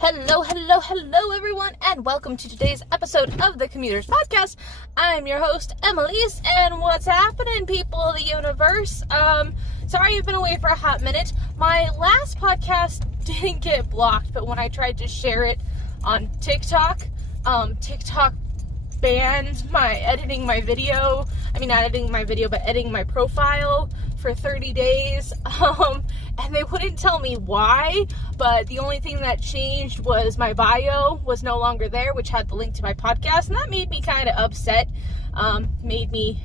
Hello everyone, and welcome to today's episode of the Commuters Podcast. I'm your host, Emily's, and what's happening, people of the universe? Sorry I've been away for a hot minute. My last podcast didn't get blocked, but when I tried to share it on TikTok, TikTok banned editing my profile for 30 days, and they wouldn't tell me why, but the only thing that changed was my bio was no longer there, which had the link to my podcast, and that made me kind of upset, made me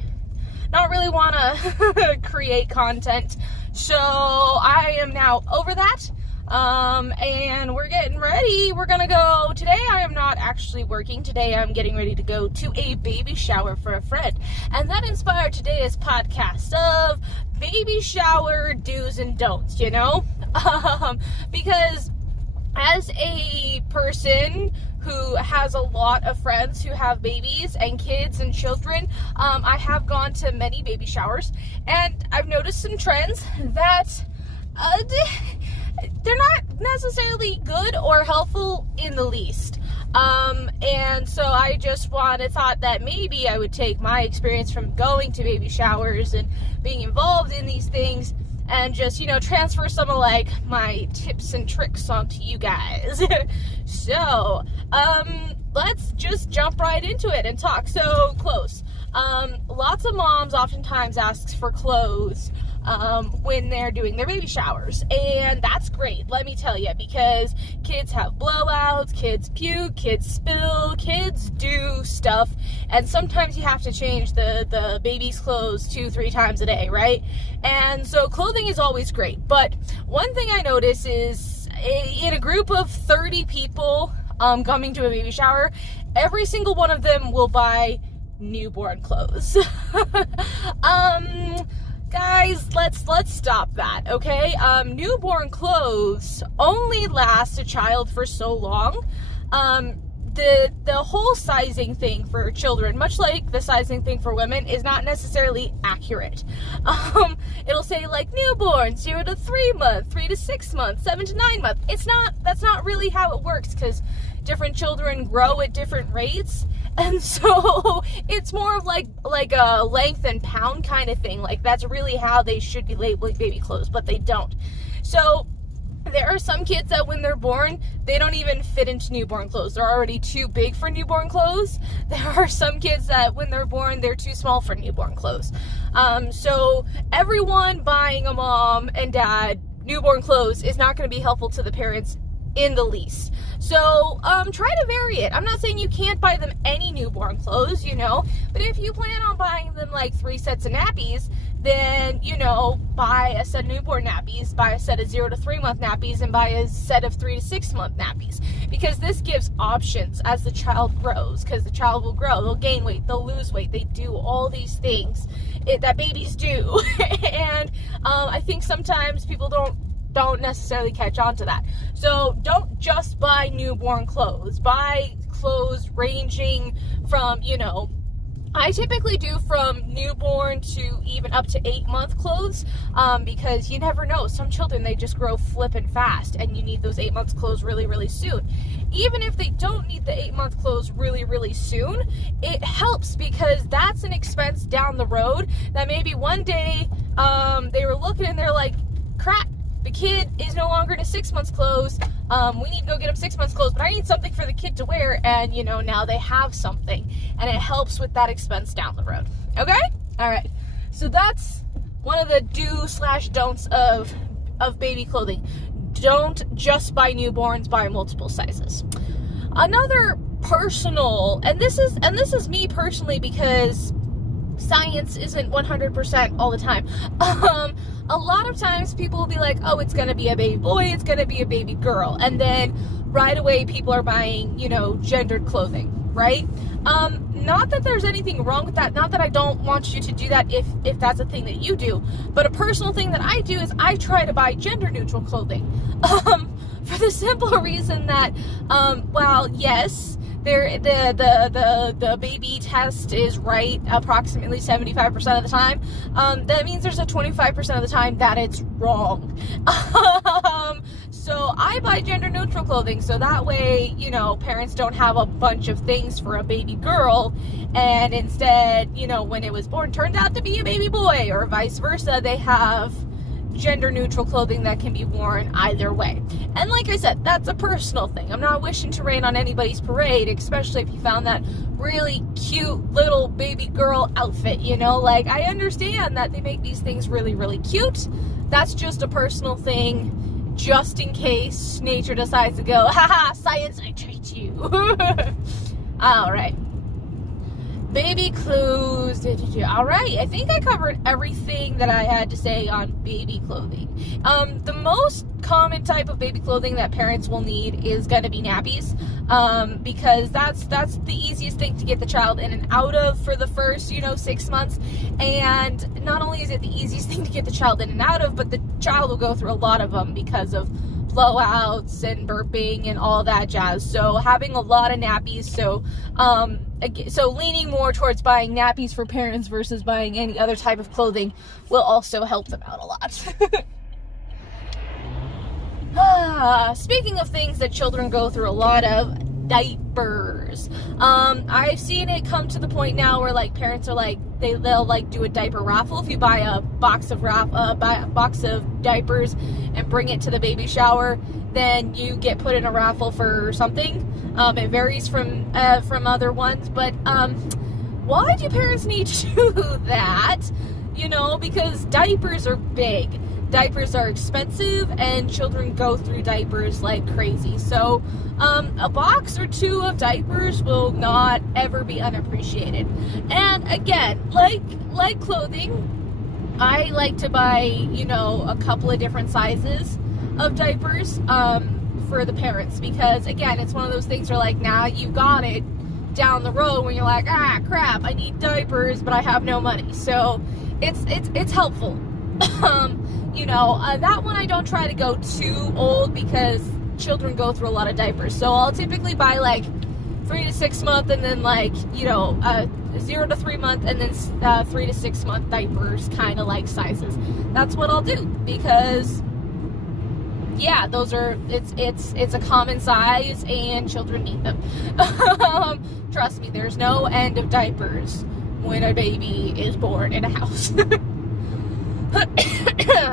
not really want to create content, so I am now over that. And we're getting ready. We're gonna go, today I am not actually working. Today I'm getting ready to go to a baby shower for a friend. And that inspired today's podcast of baby shower do's and don'ts, you know? Because as a person who has a lot of friends who have babies and kids and children, I have gone to many baby showers, and I've noticed some trends that, they're not necessarily good or helpful in the least. And so I just thought that maybe I would take my experience from going to baby showers and being involved in these things and just, transfer some of my tips and tricks onto you guys. So, let's just jump right into it and talk. So, clothes. Lots of moms oftentimes ask for clothes when they're doing their baby showers, and that's great, let me tell you, because kids have blowouts, kids puke, kids spill, kids do stuff, and sometimes you have to change the baby's clothes 2-3 times a day, right? And so clothing is always great, but one thing I notice is in a group of 30 people coming to a baby shower, every single one of them will buy newborn clothes. Guys, let's stop that, okay? Newborn clothes only last a child for so long. The whole sizing thing for children, much like the sizing thing for women, is not necessarily accurate. It'll say newborn, 0 to 3 months, 3 to 6 months, 7 to 9 months. That's not really how it works, because different children grow at different rates. And so it's more of like a length and pound kind of thing. That's really how they should be labeling baby clothes, but they don't. So there are some kids that when they're born, they don't even fit into newborn clothes. They're already too big for newborn clothes. There are some kids that when they're born, they're too small for newborn clothes. So everyone buying a mom and dad newborn clothes is not going to be helpful to the parents in the least. So, try to vary it. I'm not saying you can't buy them any newborn clothes, but if you plan on buying them 3 sets of nappies, then, buy a set of newborn nappies, buy a set of 0 to 3 month nappies, and buy a set of 3 to 6 month nappies. Because this gives options as the child grows, because the child will grow, they'll gain weight, they'll lose weight, they do all these things that babies do. And, I think sometimes people don't necessarily catch on to that. So don't just buy newborn clothes. Buy clothes ranging from, I typically do from newborn to even up to 8-month clothes, because you never know. Some children, they just grow flippin' fast, and you need those 8-month clothes really, really soon. Even if they don't need the 8-month clothes really, really soon, it helps, because that's an expense down the road that maybe one day they were looking and they're like, crap, the kid is no longer in a 6 months clothes. We need to go get him 6 months clothes, but I need something for the kid to wear. And, now they have something, and it helps with that expense down the road. Okay? All right. So that's one of the do/don'ts of baby clothing. Don't just buy newborns, buy multiple sizes. Another personal, and this is me personally, because science isn't 100% all the time. A lot of times people will be like, oh, it's going to be a baby boy, it's going to be a baby girl. And then right away people are buying, gendered clothing, right? Not that there's anything wrong with that. Not that I don't want you to do that if that's a thing that you do. But a personal thing that I do is I try to buy gender neutral clothing. For the simple reason that, while yes, the baby test is right approximately 75% of the time, that means there's a 25% of the time that it's wrong. So I buy gender neutral clothing, so that way, you know, parents don't have a bunch of things for a baby girl, and instead, you know, when it was born turned out to be a baby boy, or vice versa. They have gender neutral clothing that can be worn either way. And like I said, that's a personal thing. I'm not wishing to rain on anybody's parade, especially if you found that really cute little baby girl outfit, you know? Like, I understand that they make these things really, really cute. That's just a personal thing, just in case nature decides to go, haha, science, I tricked you. Alright. Baby clothes. Alright, I think I covered everything that I had to say on baby clothing. The most common type of baby clothing that parents will need is going to be nappies, because that's the easiest thing to get the child in and out of for the first, you know, 6 months. And not only is it the easiest thing to get the child in and out of, but the child will go through a lot of them because of blowouts and burping and all that jazz. So having a lot of nappies, so leaning more towards buying nappies for parents versus buying any other type of clothing will also help them out a lot. Speaking of things that children go through a lot of, diapers. I've seen it come to the point now where like parents are like, they'll like do a diaper raffle. If you buy a box of diapers and bring it to the baby shower, then you get put in a raffle for something. It varies from other ones, but why do parents need to do that? You know, because diapers are big. Diapers are expensive, and children go through diapers like crazy. So a box or two of diapers will not ever be unappreciated. And again, like clothing, I like to buy, you know, a couple of different sizes of diapers for the parents, because again, it's one of those things where like, now you've got it down the road when you're like, ah, crap, I need diapers, but I have no money. So it's helpful. You know, that one I don't try to go too old because children go through a lot of diapers. So I'll typically buy like 3 to 6 month, and then like, you know, 0 to 3 month, and then 3 to 6 month diapers, kind of like sizes. That's what I'll do, because yeah, those are, it's a common size and children need them. Trust me, there's no end of diapers when a baby is born in a house.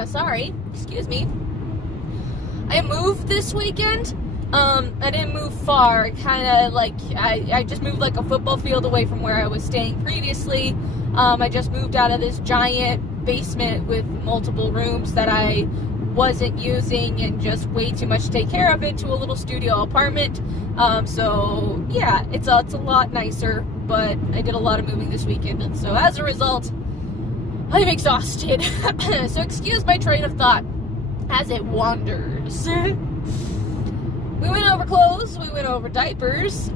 Sorry, excuse me. I moved this weekend. I didn't move far. Kind of like, I just moved like a football field away from where I was staying previously. I just moved out of this giant basement with multiple rooms that I wasn't using and just way too much to take care of into a little studio apartment. So yeah, it's a lot nicer, but I did a lot of moving this weekend, and so as a result, I'm exhausted. So excuse my train of thought as it wanders. We went over clothes, we went over diapers,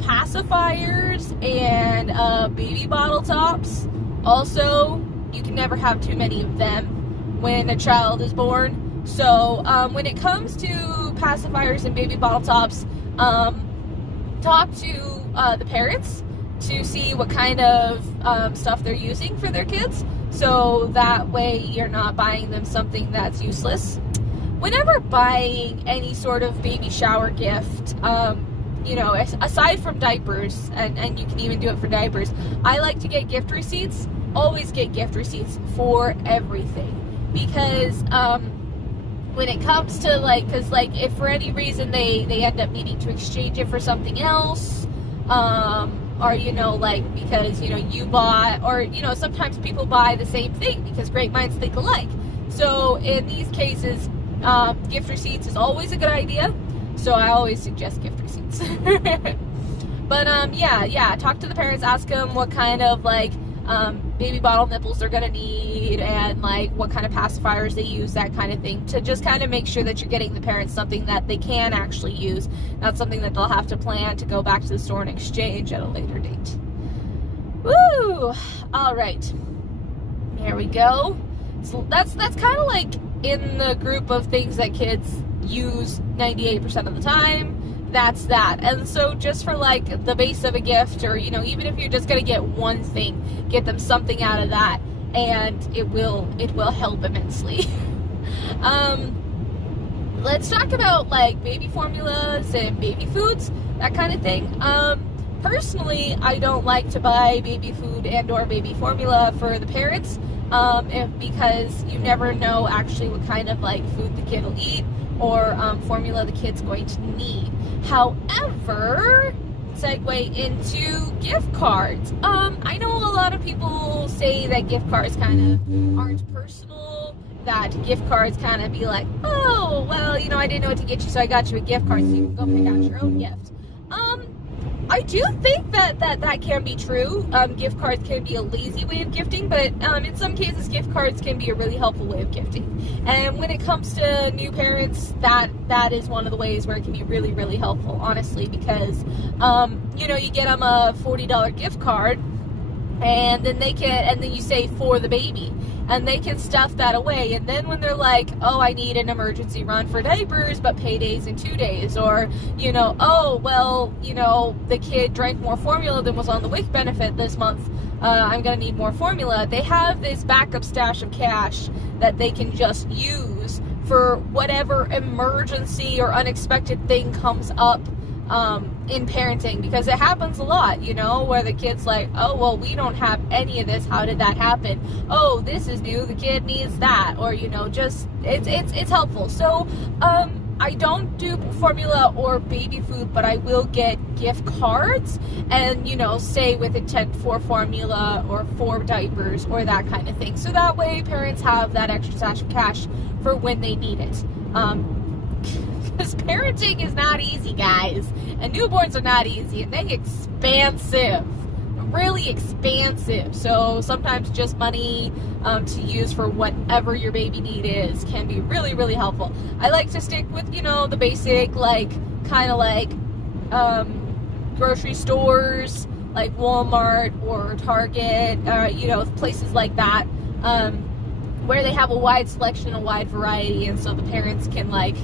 pacifiers, and baby bottle tops. Also, you can never have too many of them when a child is born. So when it comes to pacifiers and baby bottle tops, talk to the parents to see what kind of stuff they're using for their kids, so that way you're not buying them something that's useless. Whenever buying any sort of baby shower gift, you know, aside from diapers, and you can even do it for diapers, I like to get gift receipts. Always get gift receipts for everything, because when it comes to like, because like if for any reason they end up needing to exchange it for something else, or, you know, like, because, you know, you bought, or, you know, sometimes people buy the same thing because great minds think alike. So in these cases, gift receipts is always a good idea. So I always suggest gift receipts. But yeah, talk to the parents, ask them what kind of like baby bottle nipples they're gonna need, and like what kind of pacifiers they use, that kind of thing, to just kind of make sure that you're getting the parents something that they can actually use, not something that they'll have to plan to go back to the store and exchange at a later date. Woo! All right, here we go. So that's kind of like in the group of things that kids use 98% of the time. That's that. And so just for like the base of a gift, or, you know, even if you're just gonna get one thing, get them something out of that, and it will help immensely. Let's talk about like baby formulas and baby foods, that kind of thing. Personally, I don't like to buy baby food and or baby formula for the parents, because you never know actually what kind of like food the kid will eat or formula the kid's going to need. However, segue into gift cards. I know a lot of people say that gift cards kind of aren't personal, that gift cards kind of be like, oh, well, you know, I didn't know what to get you, so I got you a gift card so you can go pick out your own gift. I do think that can be true. Gift cards can be a lazy way of gifting, but in some cases, gift cards can be a really helpful way of gifting. And when it comes to new parents, that is one of the ways where it can be really, really helpful, honestly, because, you know, you get them a $40 gift card, and then you say for the baby, and they can stuff that away. And then when they're like, oh, I need an emergency run for diapers, but payday's in 2 days, or, you know, oh, well, you know, the kid drank more formula than was on the WIC benefit this month, I'm gonna need more formula. They have this backup stash of cash that they can just use for whatever emergency or unexpected thing comes up in parenting, because it happens a lot, you know, where the kid's like, oh, well, we don't have any of this, how did that happen? Oh, this is new, the kid needs that, or, you know, just it's helpful. So I don't do formula or baby food, but I will get gift cards, and, you know, say with intent for formula or for diapers or that kind of thing, so that way parents have that extra stash of cash for when they need it. Because parenting is not easy, guys, and newborns are not easy, and they're expansive, really expansive. So sometimes just money to use for whatever your baby need is can be really, really helpful. I like to stick with, you know, the basic, like, kind of like grocery stores, like Walmart or Target, you know, places like that, where they have a wide selection, a wide variety, and so the parents can, like,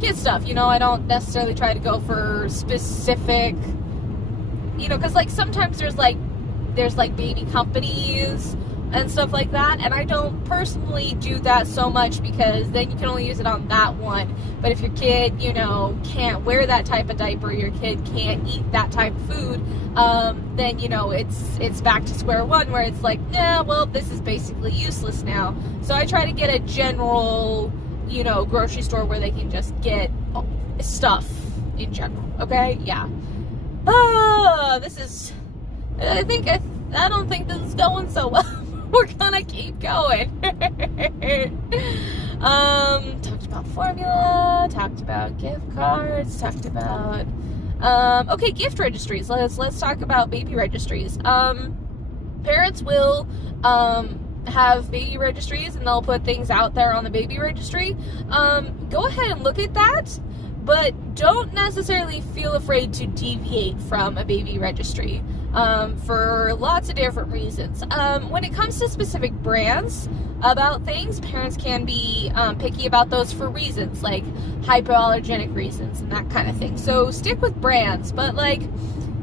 get stuff. You know, I don't necessarily try to go for specific, you know, because like sometimes there's like baby companies and stuff like that, and I don't personally do that so much, because then you can only use it on that one. But if your kid, you know, can't wear that type of diaper, your kid can't eat that type of food, then, you know, it's back to square one, where it's like, nah, well, this is basically useless now. So I try to get a general, you know, grocery store where they can just get stuff in general. Okay, yeah. This is, I don't think this is going so well. We're gonna keep going. Talked about formula, talked about gift cards, talked about okay, gift registries. Let's talk about baby registries. Parents will have baby registries, and they'll put things out there on the baby registry. Go ahead and look at that, but don't necessarily feel afraid to deviate from a baby registry, for lots of different reasons. When it comes to specific brands about things, parents can be picky about those for reasons like hypoallergenic reasons and that kind of thing. So stick with brands, but, like,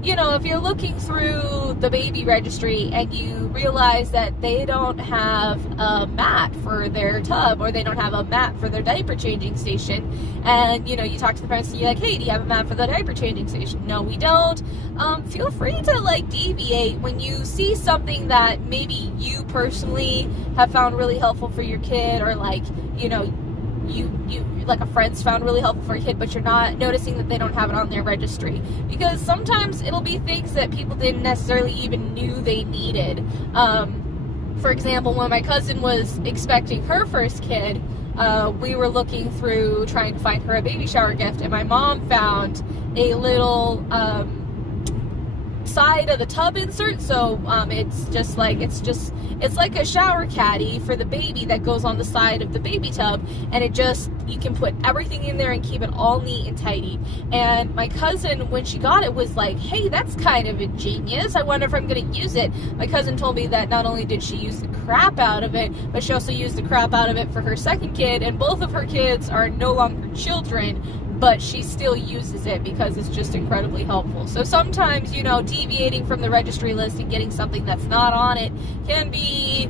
you know, if you're looking through the baby registry and you realize that they don't have a mat for their tub, or they don't have a mat for their diaper changing station, and, you know, you talk to the parents and you're like, hey, do you have a mat for the diaper changing station? No, we don't. Feel free to, like, deviate when you see something that maybe you personally have found really helpful for your kid, or, like, you know, you like a friend's found really helpful for a kid, but you're not noticing that they don't have it on their registry, because sometimes it'll be things that people didn't necessarily even knew they needed. For example, when my cousin was expecting her first kid, we were looking through trying to find her a baby shower gift, and my mom found a little side of the tub insert. So it's like a shower caddy for the baby that goes on the side of the baby tub, and you can put everything in there and keep it all neat and tidy. And my cousin, when she got it, was like, hey, that's kind of ingenious, I wonder if I'm gonna use it. My cousin told me that not only did she use the crap out of it, but she also used the crap out of it for her second kid, and both of her kids are no longer children, but she still uses it because it's just incredibly helpful. So sometimes, you know, deviating from the registry list and getting something that's not on it can be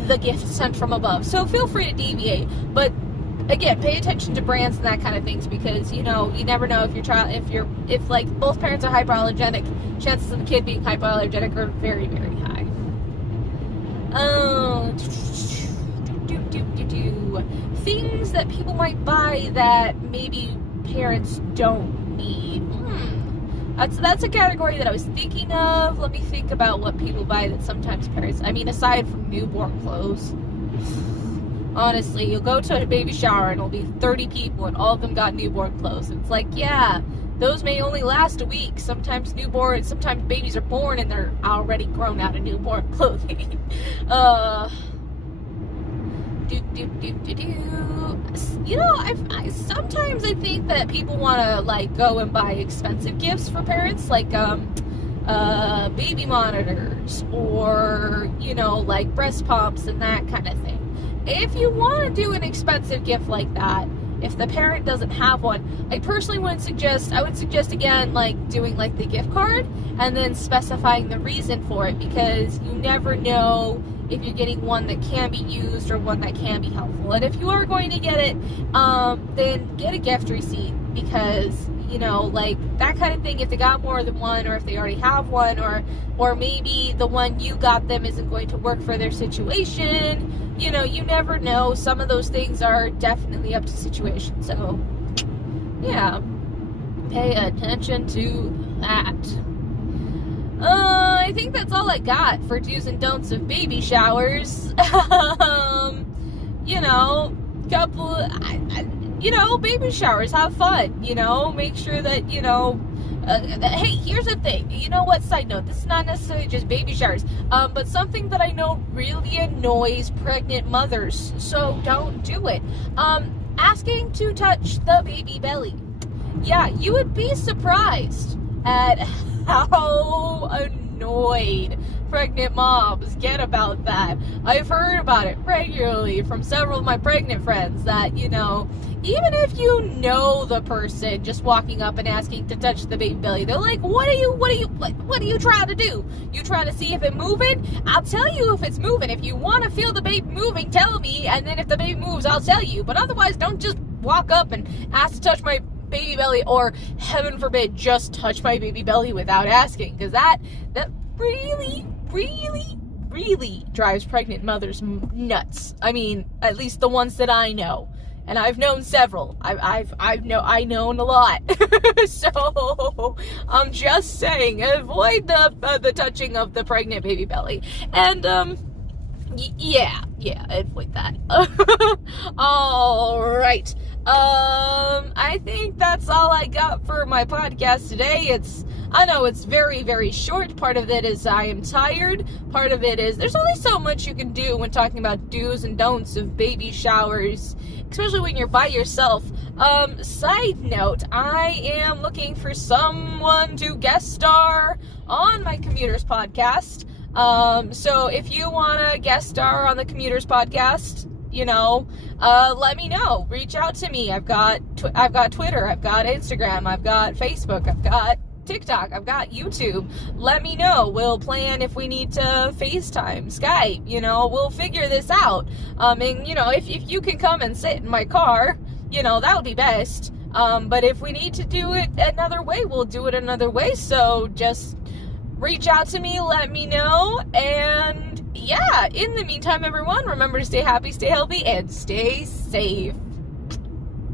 the gift sent from above. So feel free to deviate, but again, pay attention to brands and that kind of things, because you never know if your child, if like both parents are hypoallergenic, chances of the kid being hypoallergenic are very, very high. Things that people might buy that maybe parents don't need. That's a category that I was thinking of. Let me think about what people buy that sometimes parents, aside from newborn clothes. Honestly, you'll go to a baby shower and it'll be 30 people and all of them got newborn clothes. And it's like, yeah, those may only last a week. Sometimes babies are born and they're already grown out of newborn clothing. Sometimes I think that people want to like go and buy expensive gifts for parents, like baby monitors or like breast pumps and that kind of thing. If you want to do an expensive gift like that, if the parent doesn't have one, I personally would suggest again, like doing like the gift card and then specifying the reason for it, because you never know if you're getting one that can be used or one that can be helpful. And if you are going to get it, then get a gift receipt, because like that kind of thing, if they got more than one, or if they already have one, or maybe the one you got them isn't going to work for their situation, you never know. Some of those things are definitely up to situation. So yeah, pay attention to that. I think that's all I got for do's and don'ts of baby showers. Baby showers, have fun, make sure that, hey, here's the thing, side note, this is not necessarily just baby showers, but something that I know really annoys pregnant mothers, so don't do it. Asking to touch the baby belly. Yeah, you would be surprised at how annoyed pregnant moms get about that. I've heard about it regularly from several of my pregnant friends that, even if you know the person just walking up and asking to touch the baby belly, they're like, what are you trying to do? You trying to see if it's moving? I'll tell you if it's moving. If you want to feel the baby moving, tell me, and then if the baby moves, I'll tell you. But otherwise, don't just walk up and ask to touch my baby belly, or heaven forbid, just touch my baby belly without asking, because that really, really, really drives pregnant mothers nuts. At least the ones that I know, and I've known several. I've known a lot. So I'm just saying, avoid the touching of the pregnant baby belly, and yeah, avoid that. All right. I think that's all I got for my podcast today. I know it's very, very short. Part of it is I am tired. Part of it is there's only so much you can do when talking about do's and don'ts of baby showers, especially when you're by yourself. Side note, I am looking for someone to guest star on my Commuters podcast. So if you want to guest star on the Commuters podcast, let me know. Reach out to me. I've got Twitter, I've got Instagram, I've got Facebook, I've got TikTok, I've got YouTube. Let me know. We'll plan if we need to FaceTime, Skype, we'll figure this out. If you can come and sit in my car, that would be best. But if we need to do it another way, we'll do it another way. So just reach out to me, let me know, and yeah, in the meantime, everyone, remember to stay happy, stay healthy, and stay safe.